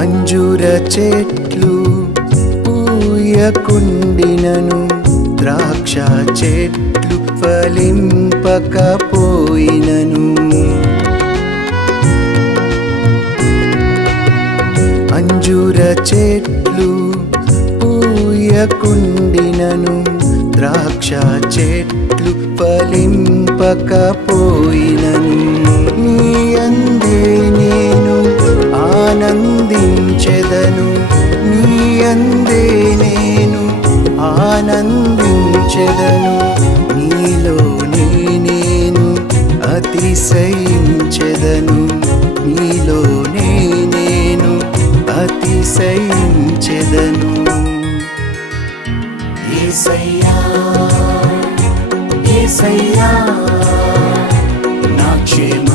అంజూర చెట్లు పూయకుండినను, ద్రాక్ష చెట్లు ఫలింపకపోయినను. అంజూర చెట్లు పూయకుండినను, ద్రాక్ష చెట్లు ఫలింపకపోయినను. నీ యందే నేను ఆనందించెదను, నీ యందే నేను ఆనందించెదను. నీలోనే నేను అతిశయించెదను, నీలోనే నేను అతిశయించెదను. యేసయ్యా యేసయ్యా నా క్షేమ